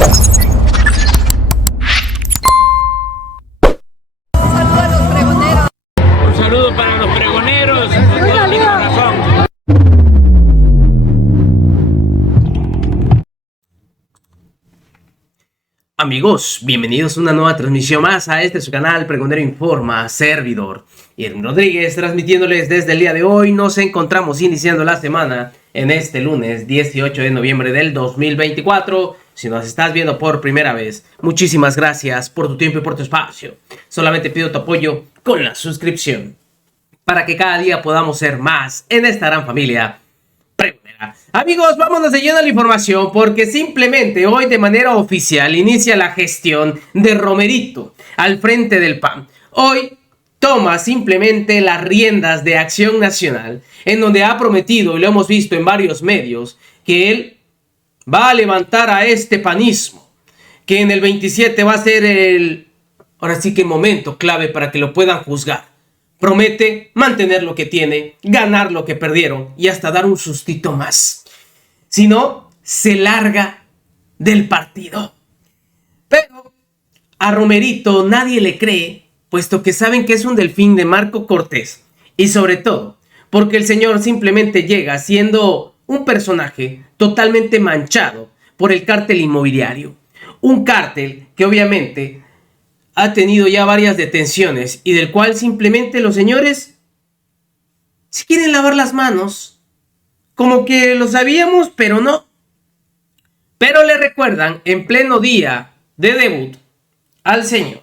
Un saludo para los pregoneros, con todo mi corazón. Amigos, bienvenidos a una nueva transmisión más a este su canal Pregonero Informa, servidor Irving Rodríguez, transmitiéndoles desde el día de hoy. Nos encontramos iniciando la semana en este lunes 18 de noviembre del 2024. Si nos estás viendo por primera vez, muchísimas gracias por tu tiempo y por tu espacio. Solamente pido tu apoyo con la suscripción para que cada día podamos ser más en esta gran familia pregonera. Amigos, vámonos de lleno a la información porque simplemente hoy de manera oficial inicia la gestión de Romerito al frente del PAN. Hoy toma simplemente las riendas de Acción Nacional, en donde ha prometido, y lo hemos visto en varios medios, que él va a levantar a este panismo, que en el 27 va a ser ahora sí que el momento clave para que lo puedan juzgar. Promete mantener lo que tiene, ganar lo que perdieron y hasta dar un sustito más. Si no, se larga del partido. Pero a Romerito nadie le cree, puesto que saben que es un delfín de Marco Cortés. Y sobre todo, porque el señor simplemente llega siendo un personaje totalmente manchado por el cártel inmobiliario. Un cártel que obviamente ha tenido ya varias detenciones y del cual simplemente los señores se quieren lavar las manos. Como que lo sabíamos, pero no. Pero le recuerdan en pleno día de debut al señor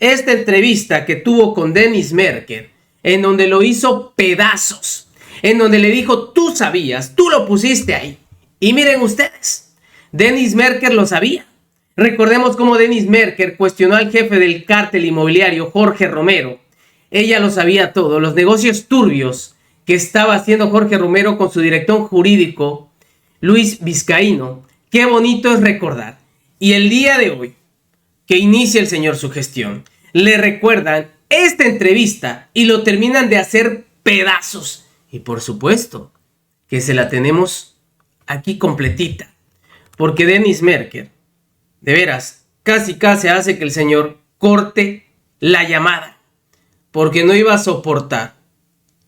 esta entrevista que tuvo con Dennis Merker, en donde lo hizo pedazos, en donde le dijo: tú sabías, tú lo pusiste ahí. Y miren ustedes, Dennis Merker lo sabía. Recordemos cómo Dennis Merker cuestionó al jefe del cártel inmobiliario, Jorge Romero. Ella lo sabía todo, los negocios turbios que estaba haciendo Jorge Romero con su director jurídico, Luis Vizcaíno. Qué bonito es recordar. Y el día de hoy, que inicia el señor su gestión, le recuerdan esta entrevista y lo terminan de hacer pedazos. Y por supuesto que se la tenemos aquí completita, porque Dennis Merker, de veras, casi hace que el señor corte la llamada, porque no iba a soportar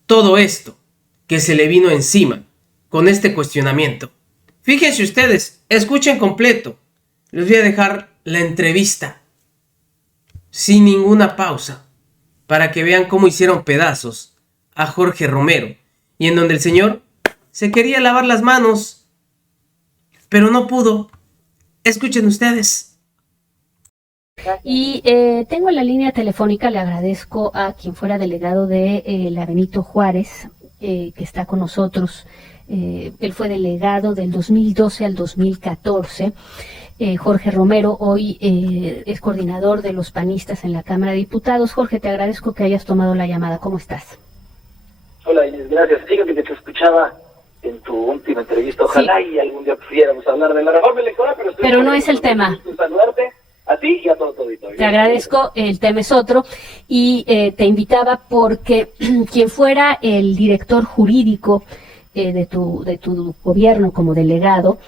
todo esto que se le vino encima con este cuestionamiento. Fíjense ustedes, escuchen completo. Les voy a dejar la entrevista sin ninguna pausa para que vean cómo hicieron pedazos a Jorge Romero, y en donde el señor se quería lavar las manos, pero no pudo. Escuchen ustedes. Y tengo en la línea telefónica, le agradezco a quien fuera delegado de la Benito Juárez, que está con nosotros. Él fue delegado del 2012 al 2014. Jorge Romero hoy es coordinador de los panistas en la Cámara de Diputados. Jorge, te agradezco que hayas tomado la llamada. ¿Cómo estás? Hola Inés, gracias. Fíjate que te escuchaba en tu última entrevista. Ojalá y algún día pudiéramos hablar de la reforma electoral, pero no es el tema. Saludarte a ti y a todo tu auditorio. Te agradezco, el tema es otro, y te invitaba porque quien fuera el director jurídico de tu gobierno como delegado,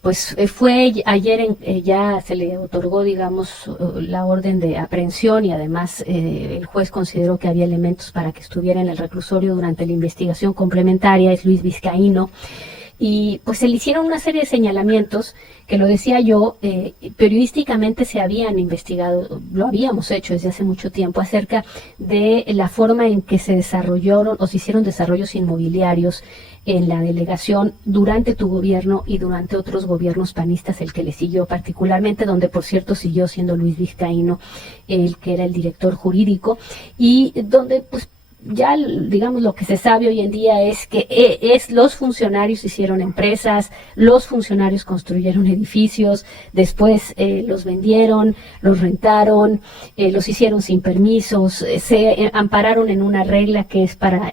pues fue ayer, ya se le otorgó, digamos, la orden de aprehensión, y además el juez consideró que había elementos para que estuviera en el reclusorio durante la investigación complementaria. Es Luis Vizcaíno. Y pues se le hicieron una serie de señalamientos que, lo decía yo, periodísticamente se habían investigado, lo habíamos hecho desde hace mucho tiempo, acerca de la forma en que se desarrollaron o se hicieron desarrollos inmobiliarios en la delegación durante tu gobierno y durante otros gobiernos panistas, el que le siguió particularmente, donde por cierto siguió siendo Luis Vizcaíno el que era el director jurídico, y donde pues ya, digamos, lo que se sabe hoy en día es que los funcionarios hicieron empresas, los funcionarios construyeron edificios, después los vendieron, los rentaron, los hicieron sin permisos, se ampararon en una regla que es para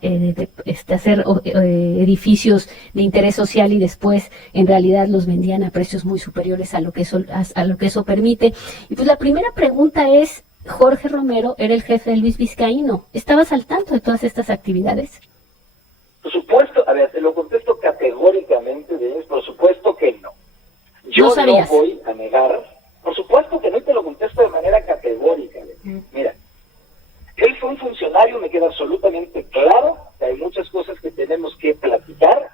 hacer edificios de interés social, y después en realidad los vendían a precios muy superiores a lo que eso permite. Y pues la primera pregunta es: Jorge Romero era el jefe de Luis Vizcaíno. ¿Estabas al tanto de todas estas actividades? Por supuesto, a ver, te lo contesto categóricamente, por supuesto que no. Yo no sabías. no voy a negar, por supuesto que no te lo contesto de manera categórica. Mira, él fue un funcionario, me queda absolutamente claro que hay muchas cosas que tenemos que platicar,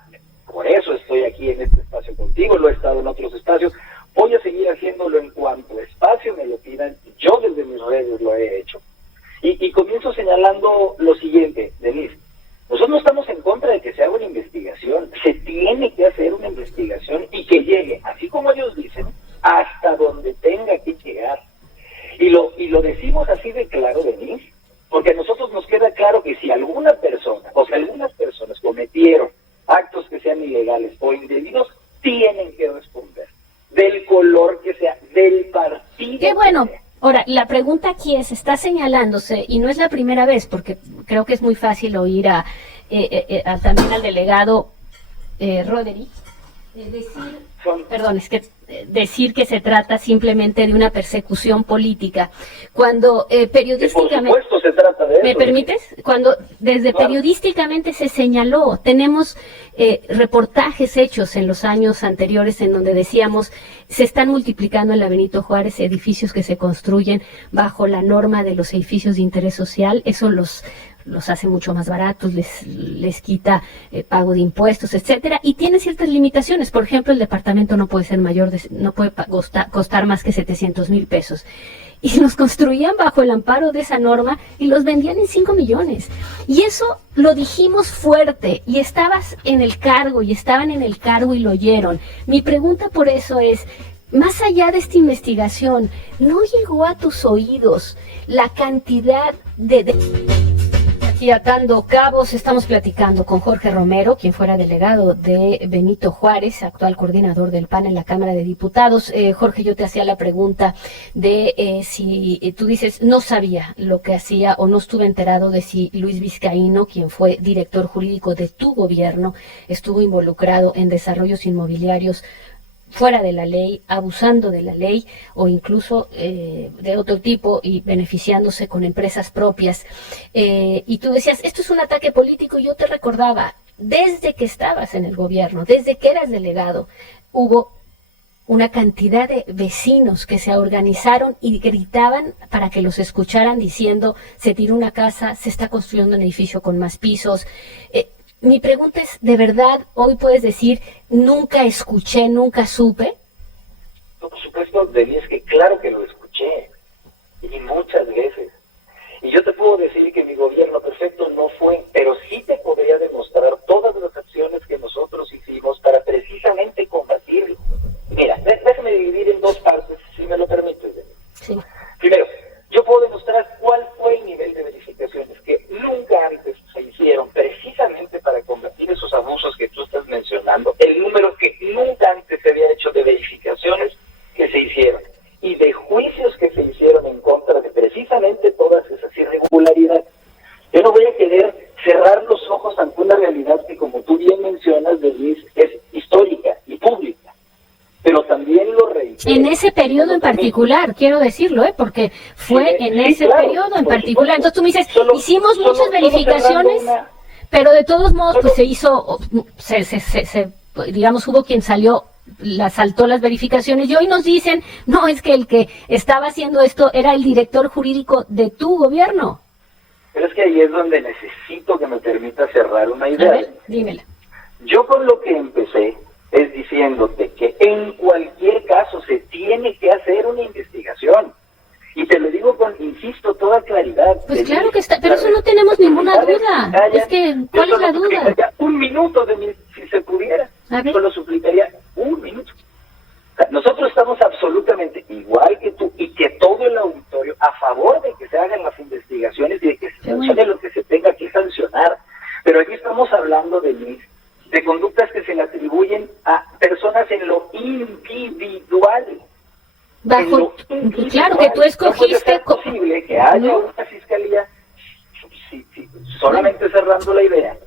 por eso estoy aquí en este espacio contigo, lo he estado en otros espacios, voy a seguir haciéndolo en cuanto espacio me lo pidan, yo desde mis redes lo he hecho. Y comienzo señalando lo siguiente, Denise, nosotros no estamos en contra de que se haga una investigación, se tiene que hacer una investigación y que llegue, así como ellos dicen, hasta donde tenga que llegar. Y lo decimos así de claro, Denise, porque a nosotros nos queda claro que si alguna persona, o si algunas personas cometieron actos que sean ilegales o indebidos, tienen que responder, del color que sea, del partido. Qué bueno. Que sea. Ahora, la pregunta aquí es, está señalándose, y no es la primera vez, porque creo que es muy fácil oír también al delegado Roderick decir que se trata simplemente de una persecución política, cuando periodísticamente... Por supuesto se trata de eso. ¿Me permites? Cuando desde Claro. Periodísticamente se señaló, tenemos reportajes hechos en los años anteriores en donde decíamos, se están multiplicando en la Benito Juárez edificios que se construyen bajo la norma de los edificios de interés social, eso los hace mucho más baratos, les quita pago de impuestos, etcétera, y tiene ciertas limitaciones. Por ejemplo, el departamento no puede ser no puede costar más que 700,000 pesos. Y los construían bajo el amparo de esa norma y los vendían en 5 millones. Y eso lo dijimos fuerte, y estabas en el cargo, y estaban en el cargo y lo oyeron. Mi pregunta por eso es, más allá de esta investigación, ¿no llegó a tus oídos la cantidad Aquí atando cabos, estamos platicando con Jorge Romero, quien fuera delegado de Benito Juárez, actual coordinador del PAN en la Cámara de Diputados. Jorge, yo te hacía la pregunta de si tú dices no sabía lo que hacía o no estuve enterado de si Luis Vizcaíno, quien fue director jurídico de tu gobierno, estuvo involucrado en desarrollos inmobiliarios fuera de la ley, abusando de la ley o incluso de otro tipo y beneficiándose con empresas propias. Y tú decías, esto es un ataque político, y yo te recordaba, desde que estabas en el gobierno, desde que eras delegado, hubo una cantidad de vecinos que se organizaron y gritaban para que los escucharan diciendo, se tiró una casa, se está construyendo un edificio con más pisos. Mi pregunta es, ¿de verdad hoy puedes decir, nunca escuché, nunca supe? Por supuesto, Denise, que claro que lo escuché, y muchas veces. Y yo te puedo decir que mi gobierno perfecto no fue, pero sí te podría demostrar todas las acciones que nosotros hicimos para precisamente combatirlo. Mira, déjame dividir en dos partes, si me lo permites, Denise. Sí. Primero, yo puedo demostrar cuál fue el nivel de verificaciones que nunca antes se hicieron precisamente para combatir esos abusos que tú estás mencionando, el número que nunca antes se había hecho de verificaciones que se hicieron y de juicios que se hicieron en contra de precisamente todas esas irregularidades. Yo no voy a querer cerrar los ojos ante una realidad que, como tú bien mencionas, Denise, es histórica y pública. Pero también lo reitero. En ese periodo en particular, quiero decirlo, porque fue en ese periodo en particular. Entonces tú me dices, hicimos muchas verificaciones, pero de todos modos, pues se hizo, digamos, hubo quien saltó las verificaciones, y hoy nos dicen, no, es que el que estaba haciendo esto era el director jurídico de tu gobierno. Pero es que ahí es donde necesito que me permita cerrar una A idea. ver, dímela. Yo con lo que empecé es diciéndote que en cualquier caso se tiene que hacer una investigación. Y te lo digo con, insisto, toda claridad. Pues claro que está, pero eso no tenemos ninguna duda. Es que, ¿cuál es la duda? Un minuto si se pudiera. A ver. Solo suplicaría un minuto. O sea, nosotros estamos absolutamente igual que tú y que todo el auditorio a favor de que se hagan las investigaciones y de que se sancione lo que se tenga que sancionar. Pero aquí estamos hablando de conductas que se le atribuyen a personas en lo individual. Claro que tú escogiste. ¿Es posible que haya una fiscalía, solamente cerrando la idea,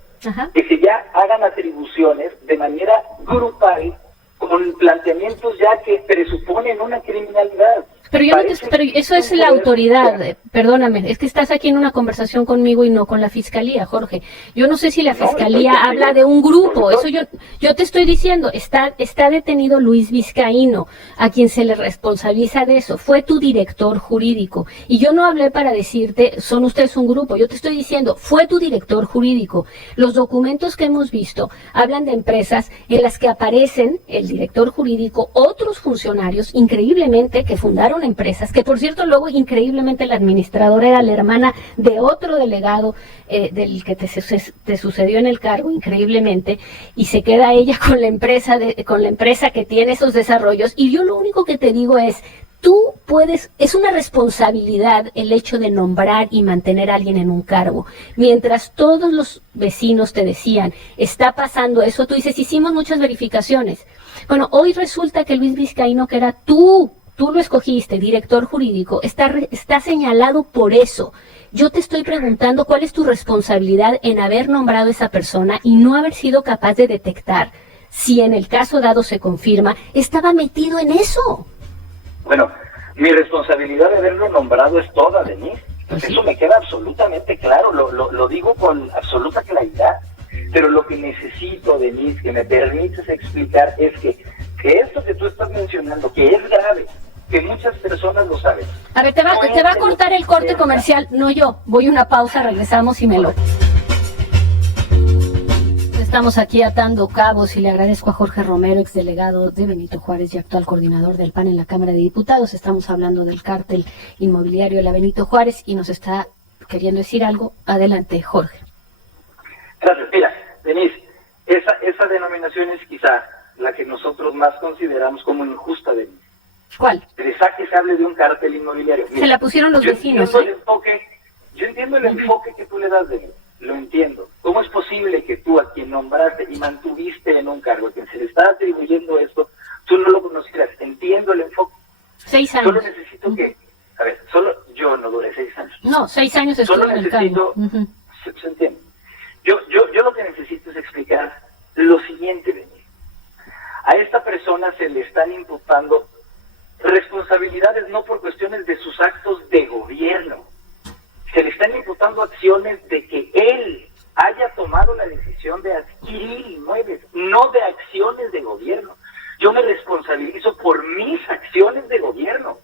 que se ya hagan atribuciones de manera grupal con planteamientos ya que presuponen una criminalidad? Pero yo no te, pero eso es la autoridad, perdóname, es que estás aquí en una conversación conmigo y no con la fiscalía, Jorge. Yo no sé si la fiscalía habla de un grupo, eso yo te estoy diciendo, está detenido Luis Vizcaíno, a quien se le responsabiliza de eso, fue tu director jurídico, y yo no hablé para decirte, son ustedes un grupo, yo te estoy diciendo, fue tu director jurídico. Los documentos que hemos visto hablan de empresas en las que aparecen el director jurídico, otros funcionarios, increíblemente, que fundaron empresas, que por cierto luego increíblemente la administradora era la hermana de otro delegado del que te sucedió en el cargo, increíblemente, y se queda ella con la empresa que tiene esos desarrollos. Y yo lo único que te digo es, tú puedes, es una responsabilidad el hecho de nombrar y mantener a alguien en un cargo. Mientras todos los vecinos te decían, está pasando eso, tú dices, hicimos muchas verificaciones. Bueno, hoy resulta que Luis Vizcaíno, que era tú lo escogiste, director jurídico, está señalado por eso. Yo te estoy preguntando cuál es tu responsabilidad en haber nombrado a esa persona y no haber sido capaz de detectar si en el caso dado se confirma, estaba metido en eso. Bueno, mi responsabilidad de haberlo nombrado es toda, Denise. Pues eso me queda absolutamente claro, lo digo con absoluta claridad. Pero lo que necesito, Denise, que me permites explicar es que esto que tú estás mencionando, que es grave, que muchas personas lo saben. A ver, te va a cortar el corte comercial, no yo. Voy a una pausa, regresamos y me lo... Estamos aquí atando cabos y le agradezco a Jorge Romero, exdelegado de Benito Juárez y actual coordinador del PAN en la Cámara de Diputados. Estamos hablando del cártel inmobiliario de la Benito Juárez y nos está queriendo decir algo. Adelante, Jorge. Gracias. Mira, Denise, esa denominación es quizá la que nosotros más consideramos como injusta, Denise. ¿Cuál? Que se hable de un cártel inmobiliario. Mira, se la pusieron los vecinos. Yo entiendo el enfoque que tú le das, Denise. Lo entiendo. ¿Cómo es posible que tú, a quien nombraste y mantuviste en un cargo, a quien se le está atribuyendo esto, tú no lo conocieras? Entiendo el enfoque. 6 años. Solo necesito que... A ver, yo no duré 6 años. No, 6 años estuve en el cargo. Se entiende. Yo lo que necesito es explicar lo siguiente, Denise. A esta persona se le están imputando responsabilidades no por cuestiones de sus actos de gobierno. Se le están imputando acciones de que él haya tomado la decisión de adquirir inmuebles, no de acciones de gobierno. Yo me responsabilizo por mis acciones de gobierno.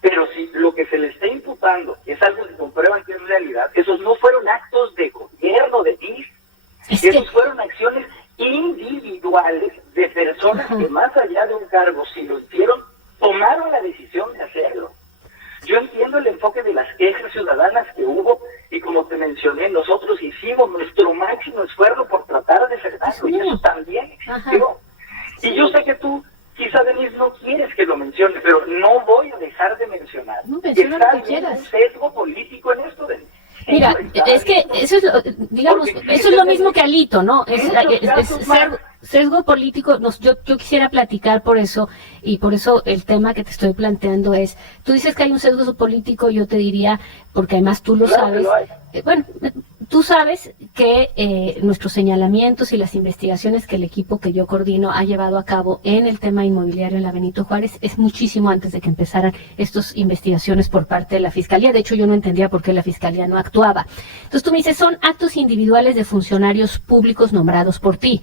Pero si lo que se le está imputando es algo que comprueban que es realidad, esos no fueron actos de gobierno de PIS. Esos fueron acciones individuales de personas que más allá de un cargo, si lo hicieron, tomaron la decisión de hacerlo. Yo entiendo el enfoque de las quejas ciudadanas que hubo y como te mencioné, nosotros hicimos nuestro máximo esfuerzo por tratar de cerrarlo y eso también existió. Y yo sé que tú, quizá Denise, no quieres que lo mencione, pero no voy a dejar de mencionar. No, menciona lo que quieras. Un sesgo político en esto, Denise. Mira, es que eso es lo, digamos, eso es lo mismo que Alito, ¿no? Es sesgo político. Yo quisiera platicar por eso, y por eso el tema que te estoy planteando es, tú dices que hay un sesgo político, yo te diría, porque además tú lo sabes, bueno, tú sabes que nuestros señalamientos y las investigaciones que el equipo que yo coordino ha llevado a cabo en el tema inmobiliario en la Benito Juárez es muchísimo antes de que empezaran estas investigaciones por parte de la Fiscalía. De hecho, yo no entendía por qué la Fiscalía no actuaba. Entonces tú me dices, son actos individuales de funcionarios públicos nombrados por ti.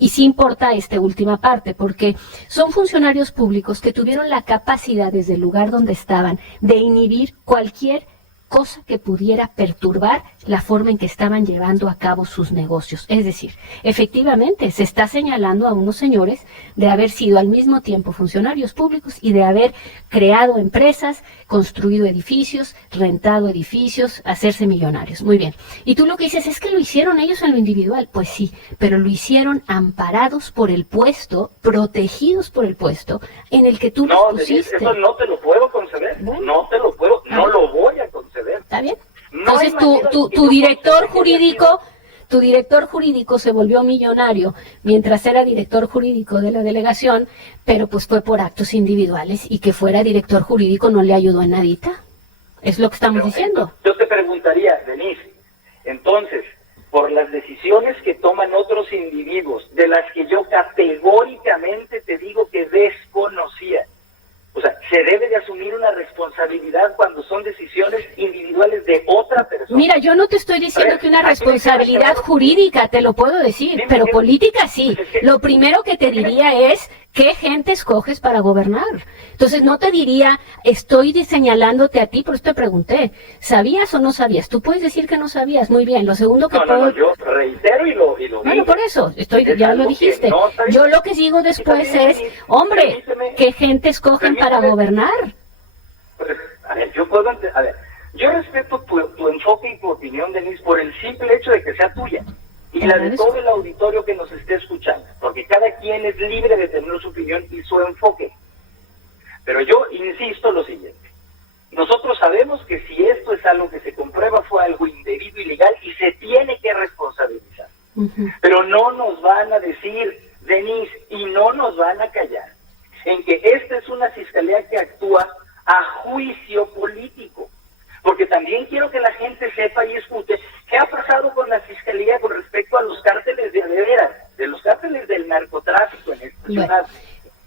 Y sí importa esta última parte, porque son funcionarios públicos que tuvieron la capacidad desde el lugar donde estaban de inhibir cualquier cosa que pudiera perturbar la forma en que estaban llevando a cabo sus negocios. Es decir, efectivamente se está señalando a unos señores de haber sido al mismo tiempo funcionarios públicos y de haber creado empresas, construido edificios, rentado edificios, hacerse millonarios. Muy bien. Y tú lo que dices es que lo hicieron ellos en lo individual. Pues sí, pero lo hicieron amparados por el puesto, protegidos por el puesto en el que tú los pusiste. Eso no te lo puedo conceder. Bueno, no te lo puedo, no lo voy a conceder. ¿Está bien? Entonces tu director jurídico se volvió millonario mientras era director jurídico de la delegación, pero pues fue por actos individuales y que fuera director jurídico no le ayudó a nadita. Es lo que estamos diciendo. Yo te preguntaría, Denise, entonces, por las decisiones que toman otros individuos, de las que yo categóricamente te digo que desconocía, o sea, se debe de asumir una responsabilidad cuando son decisiones individuales de otra persona. Mira, yo no te estoy diciendo que una responsabilidad jurídica, te lo puedo decir, pero política sí. Lo primero que te diría es qué gente escoges para gobernar. Entonces no te diría, estoy señalándote a ti, por eso te pregunté, ¿sabías o no sabías? Tú puedes decir que no sabías, muy bien. Lo segundo que puedo... No, yo reitero y lo Bueno, digo. por eso, ya lo dijiste. Yo lo que digo después es, hombre, ¿qué gente escogen para gobernar? A ver, yo respeto tu enfoque y tu opinión, Denise, por el simple hecho de que sea tuya y la de todo el auditorio que nos esté escuchando, porque cada quien es libre de tener su opinión y su enfoque. Pero yo insisto lo siguiente: nosotros sabemos que si esto es algo que se comprueba fue algo indebido, ilegal, y se tiene que responsabilizar. Pero no nos van a decir, Denise, y no nos van a callar, en que esta es una fiscalía que actúa a juicio político. Porque también quiero que la gente sepa y escuche qué ha pasado con la fiscalía con respecto a los cárteles de los cárteles del narcotráfico en esta ciudad.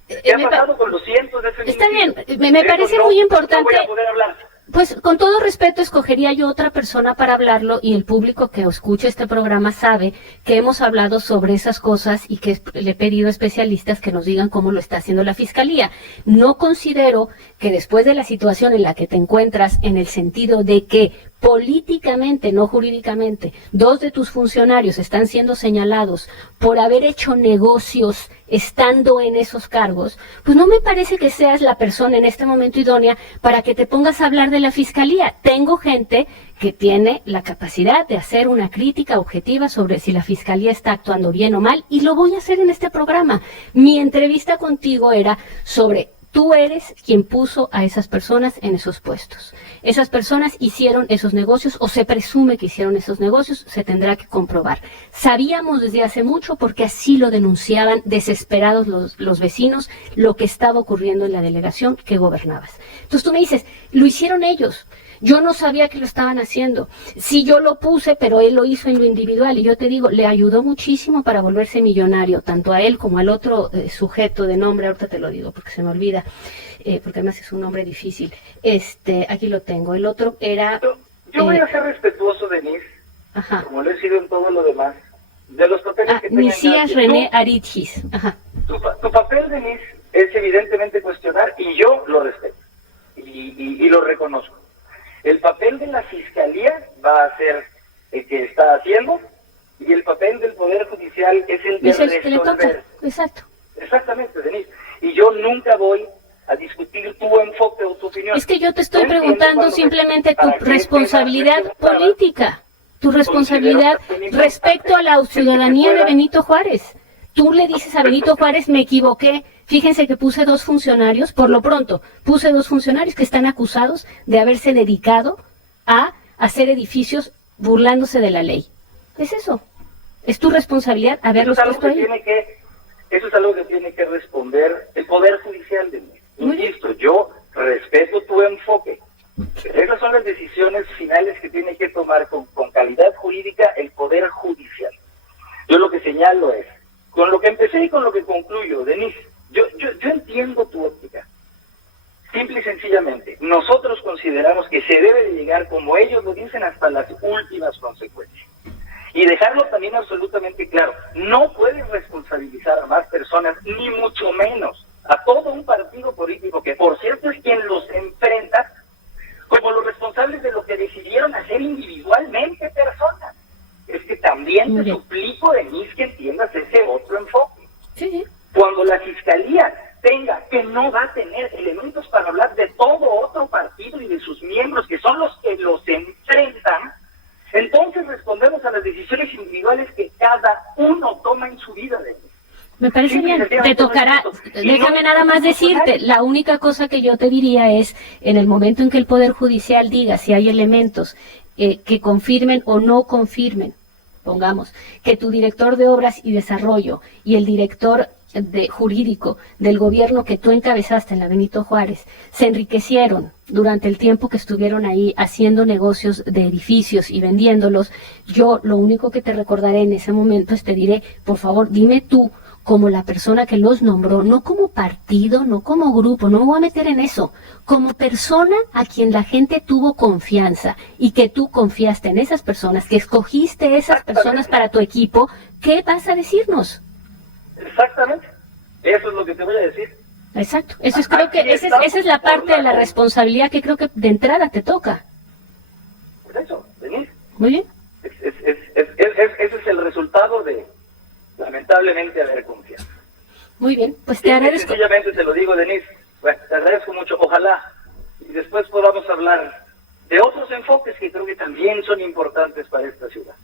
¿Qué ha pasado con los cientos de feminicidios? Está bien, me parece muy importante. No voy a poder hablar. Pues con todo respeto escogería yo otra persona para hablarlo, y el público que escucha este programa sabe que hemos hablado sobre esas cosas y que le he pedido a especialistas que nos digan cómo lo está haciendo la Fiscalía. No considero que después de la situación en la que te encuentras, en el sentido de que políticamente, no jurídicamente, 2 de tus funcionarios están siendo señalados por haber hecho negocios estando en esos cargos, pues no me parece que seas la persona en este momento idónea para que te pongas a hablar de la Fiscalía. Tengo gente que tiene la capacidad de hacer una crítica objetiva sobre si la Fiscalía está actuando bien o mal, y lo voy a hacer en este programa. Mi entrevista contigo era sobre... Tú eres quien puso a esas personas en esos puestos. Esas personas hicieron esos negocios, o se presume que hicieron esos negocios, se tendrá que comprobar. Sabíamos desde hace mucho, porque así lo denunciaban desesperados los vecinos, lo que estaba ocurriendo en la delegación que gobernabas. Entonces tú me dices, lo hicieron ellos. Yo no sabía que lo estaban haciendo. Sí, yo lo puse, pero él lo hizo en lo individual. Y yo te digo, le ayudó muchísimo para volverse millonario, tanto a él como al otro sujeto de nombre. Ahorita te lo digo porque se me olvida, porque además es un nombre difícil. Aquí lo tengo. El otro era... Yo voy a ser respetuoso, Denise, como lo he sido en todo lo demás, de los papeles que tengan. Mesías René Arichis. Tu papel, Denise, es evidentemente cuestionar, y yo lo respeto y lo reconozco. El papel de la Fiscalía va a ser el que está haciendo, y el papel del Poder Judicial es el de resolver. Exacto. Exactamente, Denise. Y yo nunca voy a discutir tu enfoque o tu opinión. Es que yo te estoy preguntando simplemente tu responsabilidad política, tu responsabilidad respecto a la ciudadanía de Benito Juárez. Tú le dices a Benito Juárez, me equivoqué. Fíjense que puse 2 funcionarios, por lo pronto, puse 2 funcionarios que están acusados de haberse dedicado a hacer edificios burlándose de la ley. Es eso. Es tu responsabilidad haberlos puesto ahí. Eso es algo que tiene que responder el Poder Judicial de mí. Insisto, yo respeto tu enfoque. Esas son las decisiones finales que tiene que tomar con calidad jurídica el Poder Judicial. Yo lo que señalo es, con lo que empecé y con lo que concluyo, Denise, yo entiendo tu óptica. Simple y sencillamente, nosotros consideramos que se debe de llegar, como ellos lo dicen, hasta las últimas consecuencias. Y dejarlo también absolutamente claro, no puedes responsabilizar a más personas, ni mucho menos a todo un partido político, que por cierto es quien los enfrenta, como los responsables de lo que decidieron hacer individualmente personas. Es que también te suplico, Denise, que entiendas ese otro enfoque. Sí. Cuando la Fiscalía tenga, que no va a tener elementos para hablar de todo otro partido y de sus miembros, que son los que los enfrentan, entonces respondemos a las decisiones individuales que cada uno toma en su vida. Me parece bien, te tocará, déjame nada más decirte, la única cosa que yo te diría es, en el momento en que el Poder Judicial diga si hay elementos que confirmen o no confirmen, pongamos, que tu director de Obras y Desarrollo y el director jurídico del gobierno que tú encabezaste en la Benito Juárez se enriquecieron durante el tiempo que estuvieron ahí haciendo negocios de edificios y vendiéndolos, yo lo único que te recordaré en ese momento es te diré, por favor, dime tú como la persona que los nombró, no como partido, no como grupo, no me voy a meter en eso, como persona a quien la gente tuvo confianza y que tú confiaste en esas personas, que escogiste esas personas para tu equipo, ¿qué vas a decirnos? Exactamente, eso es lo que te voy a decir. Exacto, eso es, creo que esa es la parte de la responsabilidad que creo que de entrada te toca. Por eso, Denise. Muy bien. Ese es el resultado de, lamentablemente, haber confiado. Muy bien, pues te agradezco. Sencillamente te lo digo, Denise. Bueno, te agradezco mucho. Ojalá y después podamos hablar de otros enfoques que creo que también son importantes para esta ciudad.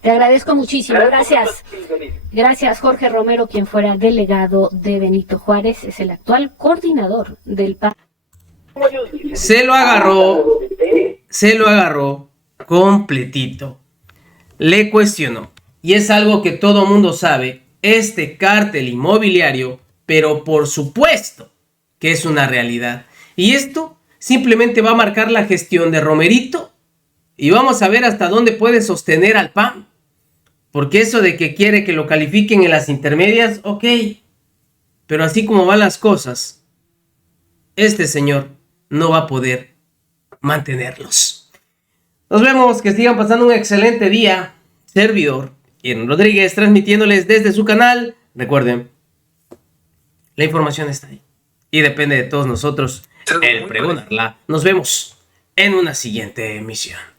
Te agradezco muchísimo, gracias. Denise. Gracias, Jorge Romero, quien fuera delegado de Benito Juárez, es el actual coordinador del PAN. Se lo agarró completito. Le cuestionó. Y es algo que todo mundo sabe, este cártel inmobiliario, pero por supuesto que es una realidad. Y esto simplemente va a marcar la gestión de Romerito y vamos a ver hasta dónde puede sostener al PAN. Porque eso de que quiere que lo califiquen en las intermedias, ok. Pero así como van las cosas, este señor no va a poder mantenerlos. Nos vemos, que sigan pasando un excelente día. Servidor Irving Rodríguez, transmitiéndoles desde su canal. Recuerden, la información está ahí y depende de todos nosotros el pregonarla. Nos vemos en una siguiente emisión.